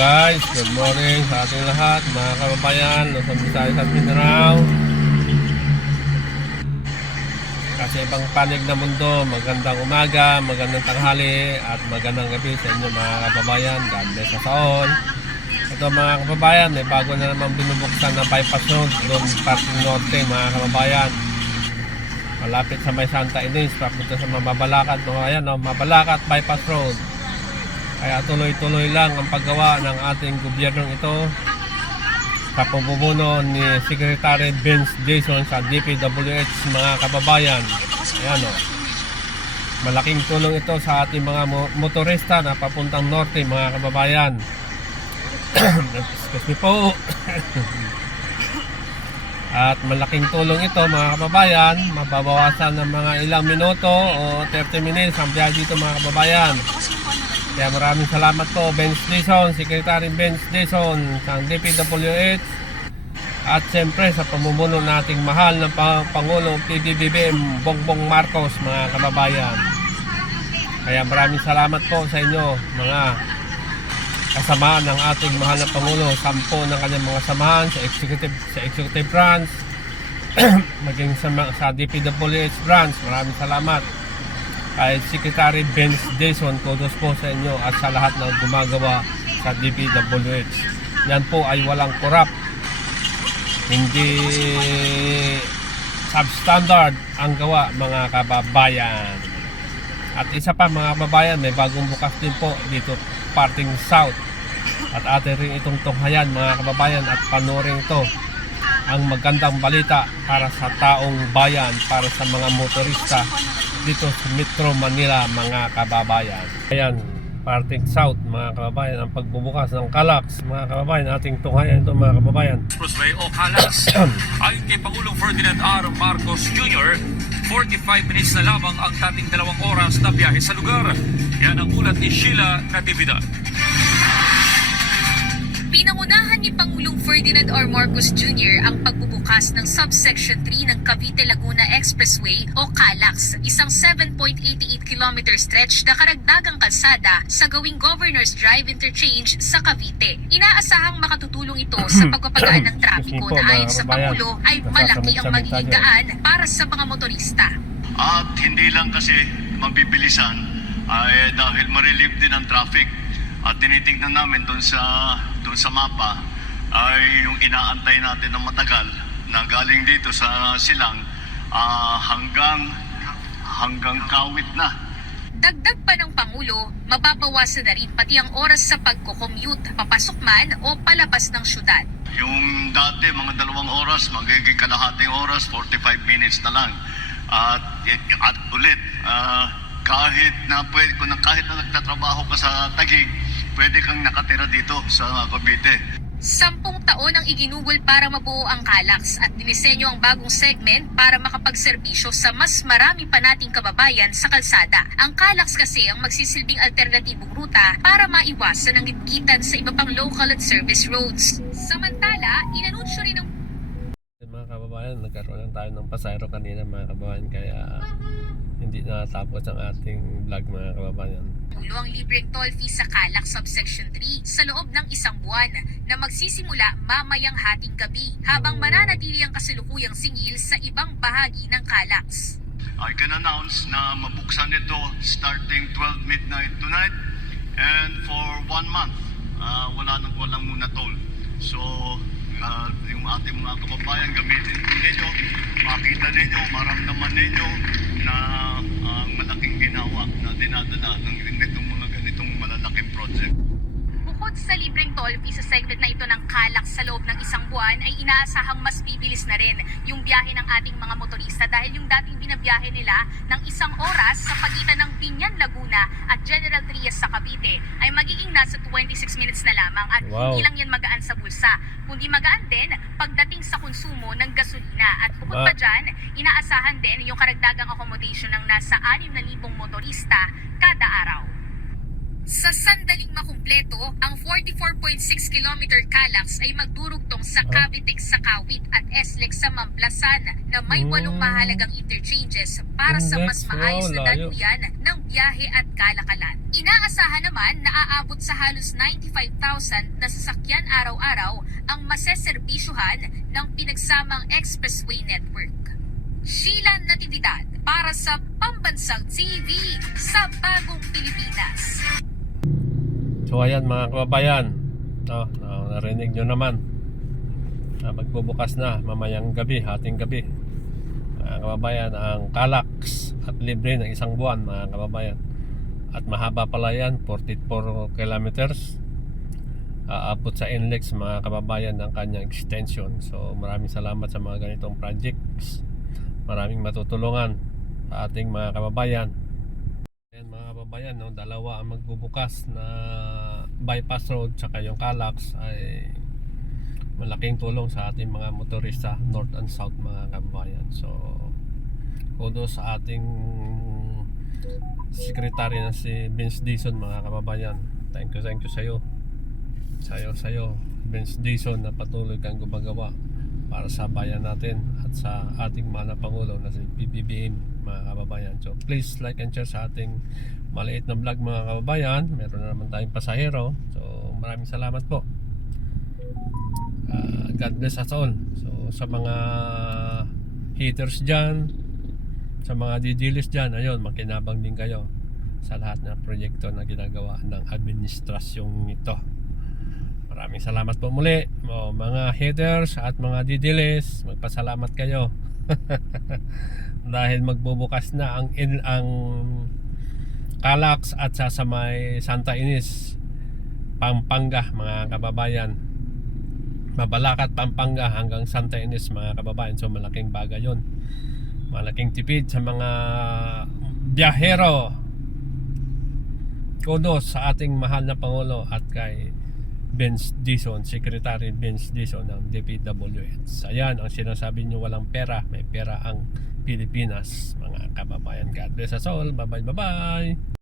Guys, good morning sa ating lahat, mga kababayan, Luzon, Visayas at Mindanao. Kasi ibang panig na mundo, magandang umaga, magandang tanghali at magandang gabi sa inyo mga kababayan. God bless us all. Ito mga kababayan, may bago na naman binubuksan na bypass road doon parting norte mga kababayan. Malapit sa may Santa Ines, papunta sa Mabalacat. Ayan, Mabalacat bypass road. Kaya tuloy-tuloy lang ang paggawa ng ating gobyernong ito sa pamumuno ni Secretary Vince Jason sa DPWH mga kababayan. Ayan o. Malaking tulong ito sa ating mga motorista na papuntang norte mga kababayan. Excuse me po. At malaking tulong ito mga kababayan. Mababawasan ng mga ilang minuto o 30 minutes ang biyahe dito mga kababayan. Kaya maraming salamat po Vince Jason, Secretary Vince Jason sa DPWH at siyempre sa pamumuno nating mahal na Pangulong PBBM Bongbong Marcos mga kababayan. Kaya maraming salamat po sa inyo mga kasamahan ng ating mahal na Pangulo, 10 ng kanyang mga samahan sa executive branch maging sa DPWH branch. Maraming salamat kay Secretary Vince Jason. Kudos po sa inyo at sa lahat ng gumagawa sa DPWH. Yan po ay walang korap, hindi substandard ang gawa mga kababayan. At isa pa mga kababayan, may bagong bukas din po dito parting south at atin rin itong tunghayan mga kababayan at panoorin ito ang magandang balita para sa taong bayan, para sa mga motorista dito sa Metro Manila mga kababayan. Ayan, parting south mga kababayan, ang pagbubukas ng Calax mga kababayan, ating tunghayan ito mga kababayan. Expressway o Calax. Ayon kay Pangulong Ferdinand R. Marcos Jr., 45 minutes na lamang ang dating 2 oras na biyahe sa lugar. Yan ang ulat ni Sheila Natividad. Pinangunahan ni Pangulong Ferdinand R. Marcos Jr. ang pagbubukas ng Subsection 3 ng Cavite-Laguna Expressway o Calax, isang 7.88 km stretch na karagdagang kalsada sa gawing Governor's Drive Interchange sa Cavite. Inaasahang makatutulong ito sa pagpapagaan ng trapiko na ayon sa Pangulo ay malaki ang magiging daan para sa mga motorista. At hindi lang kasi mabibilisan ay dahil ma-relieve din ang traffic. At tinitingnan namin doon sa mapa ay yung inaantay natin ng matagal na galing dito sa Silang hanggang Kawit na. Dagdag pa ng Pangulo, mababawasan na rin pati ang oras sa pagko-commute, papasok man o palabas ng syudad. Yung dati mga 2 oras, magiging kalahating oras, 45 minutes na lang. At ulit, kahit na nagtatrabaho ka sa Taguig, pwede kang nakatira dito sa Cavite. 10 taon ang iginugol para mabuo ang Calax at dinisenyo ang bagong segment para makapagserbisyo sa mas marami pa nating kababayan sa kalsada. Ang Calax kasi ang magsisilbing alternatibong ruta para maiwasan ang gitgitan sa iba pang local at service roads. Samantala, inanunsyo rin ng Mga kababayan, nagkaroon lang tayo ng pasayro kanina mga kababayan, kaya hindi natapos ang ating vlog mga kababayan. Pangulo ang libreng toll fee sa Calax Subsection 3 sa loob ng 1 buwan na magsisimula mamayang hating gabi habang mananatili ang kasalukuyang singil sa ibang bahagi ng Calax. I can announce na mabuksan ito starting 12 midnight tonight and for 1 month. Walang muna toll. So, yung ating mga kababayan gamitin ninyo, makita ninyo, maramdaman ninyo na malaking ginawa na dinadala ng itong mga ganitong malalaking project. Bukod sa libreng toll fee sa segment na ito ng Calax sa loob ng 1 buwan ay inaasahang mas bibilis na rin yung biyahe ng ating mga motorista dahil yung dating binabiyahe nila ng 1 oras sa pagitan ng Binyan, Laguna at General Trias sa Cavite ay magiging nasa 26 minutes na lamang at hindi lang yan magaan sa bulsa, kundi magaan din pagdating sa konsumo ng gasolina. At bukod pa dyan, inaasahan din yung karagdagang accommodation ng nasa 6,000 motorista kada araw. Sa sandaling makumpleto, ang 44.6 km Calax ay magdurugtong sa Cavitex sa Kawit at SLEX sa Mamplasan na may 8 mahalagang interchanges para sa mas maayos na daluyan ng biyahe at kalakalan. Inaasahan naman na aabot sa halos 95,000 na sasakyan araw-araw ang maseserbisyuhan ng pinagsamang expressway network. Sheila Natividad para sa Pambansang TV sa Bagong Pilipinas. So ayan mga kababayan, narinig nyo naman. Magbubukas na mamayang gabi, hating gabi, mga kababayan, ang Calax at libre ng isang buwan, mga kababayan. At mahaba pala yan, 44 kilometers. Aabot sa NLEX, mga kababayan, ng kanyang extension. So maraming salamat sa mga ganitong projects. Maraming matutulungan sa ating mga kababayan. Ayan mga kababayan, dalawa ang magbubukas na bypass road tsaka yung Calax ay malaking tulong sa ating mga motorista north and south, mga kababayan. So kudos sa ating secretary na si Vince Dizon, mga kababayan. Thank you sa'yo Vince Dizon, na patuloy kang gumagawa para sa bayan natin at sa ating mahal na Pangulo na si PBBM, mga kababayan. So please like and share sa ating maliit na vlog, mga kababayan. Meron na naman tayong pasahero. So maraming salamat po. God bless us all. So sa mga haters dyan, sa mga didilis dyan, ayun, makinabang din kayo sa lahat ng proyekto na ginagawa ng administrasyong ito. Maraming salamat po muli, mga haters at mga didilis. Magpasalamat kayo dahil magbubukas na ang Calax at sa may Santa Ines, Pampanga, mga kababayan. Mabalacat, Pampanga hanggang Santa Ines, mga kababayan. So malaking bagay yun, malaking tipid sa mga biyahero. Kudos sa ating mahal na Pangulo at kay Vince Dizon, Secretary Vince Dizon ng DPWH. Ayan ang sinasabi nyo, walang pera, may pera ang Pilipinas, mga kababayan. God bless us all. Bye bye.